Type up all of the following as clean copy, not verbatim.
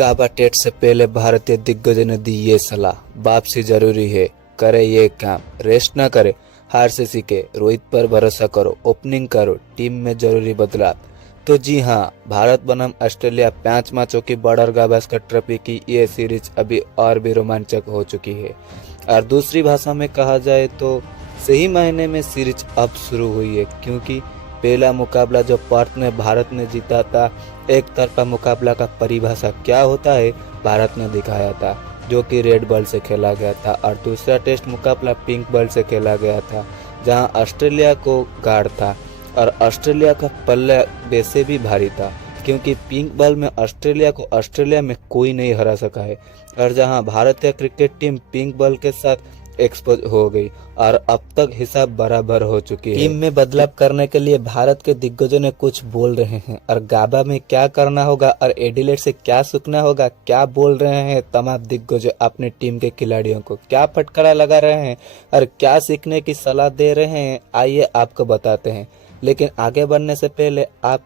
गाबा test से पहले भारतीय दिग्गजों ने दी ये सलाह, वापसी जरूरी है, करे ये काम, रेस्ट ना करे, हार से सीखे, रोहित पर भरोसा करो, ओपनिंग करो, टीम में जरूरी बदलाव। तो जी हाँ, भारत बनाम ऑस्ट्रेलिया 5 मैचों की बॉर्डर गावस्कर ट्रॉफी की ये सीरीज अभी और भी रोमांचक हो चुकी है। और दूसरी भाषा में कहा जाए तो सही महीने में सीरीज अब शुरू हुई है, क्योंकि पहला मुकाबला जो पर्थ में भारत ने जीता था, एक तरफा मुकाबला का परिभाषा क्या होता है भारत ने दिखाया था, जो कि रेड बॉल से खेला गया था। और दूसरा टेस्ट मुकाबला पिंक बॉल से खेला गया था, जहां ऑस्ट्रेलिया को गार्ड था और ऑस्ट्रेलिया का पल्ला वैसे भी भारी था, क्योंकि पिंक बॉल में ऑस्ट्रेलिया को ऑस्ट्रेलिया में कोई नहीं हरा सका है। और जहां भारतीय क्रिकेट टीम पिंक बॉल के साथ एक्सपोज हो गई और अब तक हिसाब बराबर हो चुकी है। टीम में बदलाव करने के लिए भारत के दिग्गजों ने कुछ बोल रहे हैं और गाबा में क्या करना होगा और एडिलेड से क्या सीखना होगा, क्या बोल रहे हैं तमाम दिग्गजों अपने टीम के खिलाड़ियों को, क्या फटकारा लगा रहे हैं और क्या सीखने की सलाह दे रहे हैं, आइए आपको बताते हैं। लेकिन आगे बढ़ने से पहले आप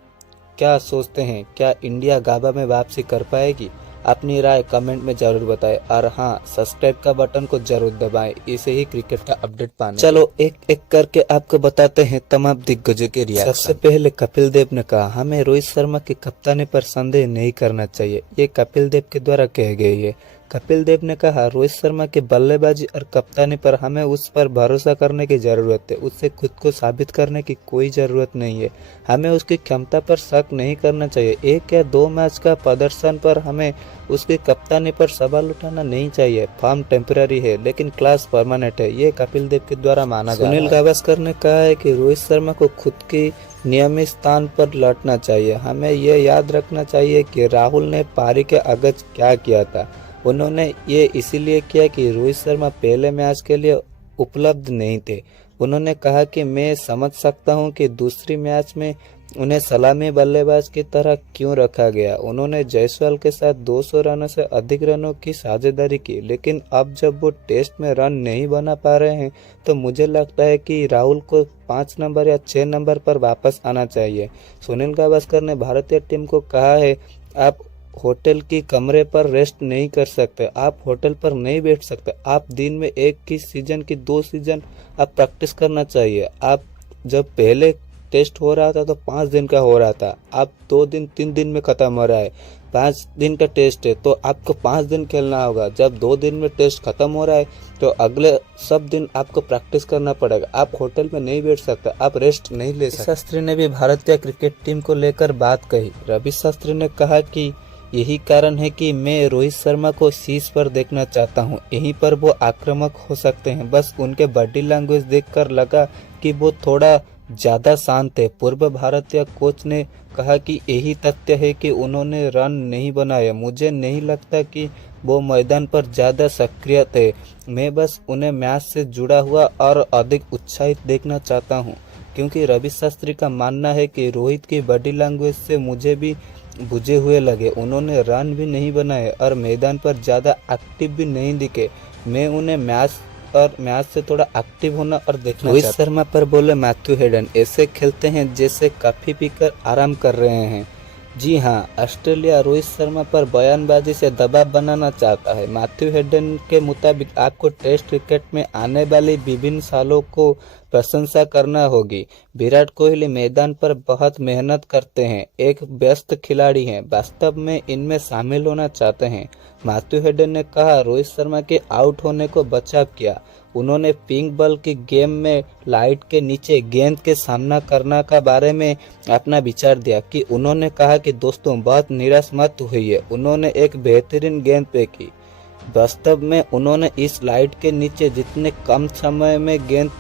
क्या सोचते हैं, क्या इंडिया गाबा में वापसी कर पाएगी? अपनी राय कमेंट में जरूर बताएं और हाँ, सब्सक्राइब का बटन को जरूर दबाएं इसे ही क्रिकेट का अपडेट पाने। चलो एक एक करके आपको बताते हैं तमाम दिग्गजों के रिएक्शन। सबसे पहले कपिल देव ने कहा, हमें रोहित शर्मा की कप्तानी पर संदेह नहीं करना चाहिए। ये कपिल देव के द्वारा कहे गए है। कपिल देव ने कहा, रोहित शर्मा की बल्लेबाजी और कप्तानी पर हमें उस पर भरोसा करने की जरूरत है। उससे खुद को साबित करने की कोई जरूरत नहीं है। हमें उसकी क्षमता पर शक नहीं करना चाहिए। 1 या 2 मैच का प्रदर्शन पर हमें उसकी कप्तानी पर सवाल उठाना नहीं चाहिए। फॉर्म टेम्पररी है लेकिन क्लास परमानेंट है, ये कपिल देव के द्वारा माना गया। सुनील गावस्कर ने कहा है कि रोहित शर्मा को खुद की नियमित स्थान पर लौटना चाहिए। हमें यह याद रखना चाहिए कि राहुल ने पारी के अगज क्या किया था। उन्होंने ये इसीलिए किया कि रोहित शर्मा पहले मैच के लिए उपलब्ध नहीं थे। उन्होंने कहा कि मैं समझ सकता हूं कि दूसरी मैच में उन्हें सलामी बल्लेबाज की तरह क्यों रखा गया। उन्होंने जायसवाल के साथ 200 रनों से अधिक रनों की साझेदारी की, लेकिन अब जब वो टेस्ट में रन नहीं बना पा रहे हैं तो मुझे लगता है कि राहुल को 5 नंबर या 6 नंबर पर वापस आना चाहिए। सुनील गावस्कर ने भारतीय टीम को कहा है, आप होटल की कमरे पर रेस्ट नहीं कर सकते, आप होटल पर नहीं बैठ सकते। आप दिन में 1 की सीजन की 2 सीजन आप प्रैक्टिस करना चाहिए। आप जब पहले टेस्ट हो रहा था तो 5 दिन का हो रहा था, आप 2 दिन 3 दिन में खत्म हो रहा है। 5 दिन का टेस्ट है तो आपको 5 दिन खेलना होगा। जब 2 दिन में टेस्ट खत्म हो रहा है तो अगले सब दिन आपको प्रैक्टिस करना पड़ेगा। आप होटल में नहीं बैठ सकते, आप रेस्ट नहीं ले सकते। शास्त्री ने भी भारतीय क्रिकेट टीम को लेकर बात कही। रवि शास्त्री ने कहा कि यही कारण है कि मैं रोहित शर्मा को शीर्ष पर देखना चाहता हूं। यहीं पर वो आक्रामक हो सकते हैं। बस उनके बॉडी लैंग्वेज देखकर लगा कि वो थोड़ा ज्यादा शांत है। पूर्व भारतीय कोच ने कहा कि यही तथ्य है कि उन्होंने रन नहीं बनाए। मुझे नहीं लगता कि वो मैदान पर ज्यादा सक्रिय थे। मैं बस उन्हें मैच से जुड़ा हुआ और अधिक उत्साहित देखना चाहता हूं, क्योंकि रवि शास्त्री का मानना है कि रोहित की बॉडी लैंग्वेज से मुझे भी बुझे हुए लगे। उन्होंने रन भी नहीं बनाए और मैदान पर ज़्यादा एक्टिव भी नहीं दिखे। मैं उन्हें मैच से थोड़ा एक्टिव होना और देखना। रोहित शर्मा पर बोले मैथ्यू हेडन, ऐसे खेलते हैं जैसे कॉफी पीकर आराम कर रहे हैं। जी हाँ, ऑस्ट्रेलिया रोहित शर्मा पर बयानबाजी से दबाव बनाना चाहता है। मैथ्यू हेडन के मुताबिक आपको टेस्ट क्रिकेट में आने वाली विभिन्न सालों को प्रशंसा करना होगी। विराट कोहली मैदान पर बहुत मेहनत करते हैं, एक व्यस्त खिलाड़ी हैं, वास्तव में इनमें शामिल होना चाहते हैं। मैथ्यू हेडन ने कहा, रोहित शर्मा के आउट होने को बचाव किया। उन्होंने पिंक बॉल की गेम में लाइट के नीचे गेंद के सामना करने का बारे में अपना विचार दिया कि उन्होंने कहा कि दोस्तों बहुत निराश मत होइए, उन्होंने एक बेहतरीन गेंद फेंकी। वास्तव में उन्होंने इस लाइट के नीचे जितने कम समय में गेंद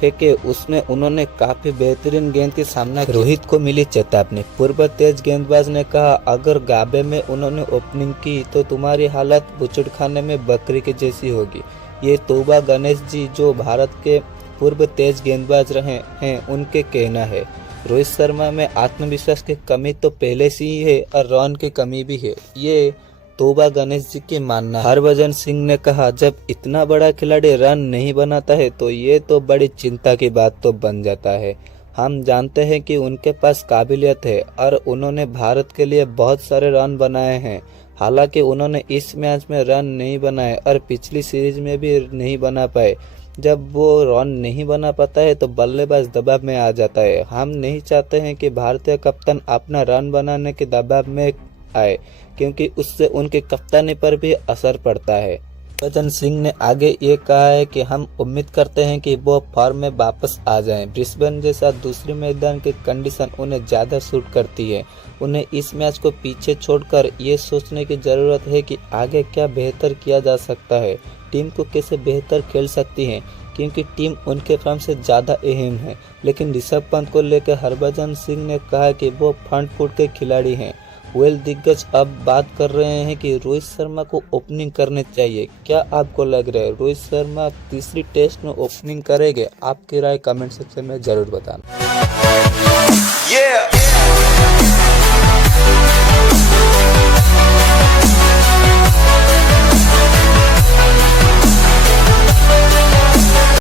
फेंके उसमें उन्होंने काफी बेहतरीन गेंद की सामना किया। रोहित को मिली चेतावनी। पूर्व तेज गेंदबाज ने कहा, अगर गाबे में उन्होंने ओपनिंग की तो तुम्हारी हालत बुचड़खाने में बकरी की जैसी होगी। ये तोबा गणेश जी जो भारत के पूर्व तेज गेंदबाज रहे हैं उनके कहना है। रोहित शर्मा में आत्मविश्वास की कमी तो पहले से ही है और रन की कमी भी है, ये तोबा गणेश जी की मानना। हरभजन सिंह ने कहा, जब इतना बड़ा खिलाड़ी रन नहीं बनाता है तो ये तो बड़ी चिंता की बात तो बन जाता है। हम जानते हैं कि उनके पास काबिलियत है और उन्होंने भारत के लिए बहुत सारे रन बनाए हैं। हालांकि उन्होंने इस मैच में रन नहीं बनाए और पिछली सीरीज में भी नहीं बना पाए। जब वो रन नहीं बना पाता है तो बल्लेबाज दबाव में आ जाता है। हम नहीं चाहते हैं कि भारतीय कप्तान अपना रन बनाने के दबाव में आए, क्योंकि उससे उनकी कप्तानी पर भी असर पड़ता है। हरभजन सिंह ने आगे ये कहा है कि हम उम्मीद करते हैं कि वो फॉर्म में वापस आ जाएं। ब्रिस्बेन जैसा दूसरे मैदान की कंडीशन उन्हें ज़्यादा सूट करती है। उन्हें इस मैच को पीछे छोड़कर ये सोचने की ज़रूरत है कि आगे क्या बेहतर किया जा सकता है, टीम को कैसे बेहतर खेल सकती है, क्योंकि टीम उनके फॉर्म से ज़्यादा अहम है। लेकिन ऋषभ पंत को लेकर हरभजन सिंह ने कहा कि वो फ्रंट फुट के खिलाड़ी हैं। दिग्गज अब बात कर रहे हैं कि रोहित शर्मा को ओपनिंग करनी चाहिए। क्या आपको लग रहा है रोहित शर्मा तीसरी टेस्ट में ओपनिंग करेंगे? आपकी राय कमेंट सेक्शन में जरूर बताना।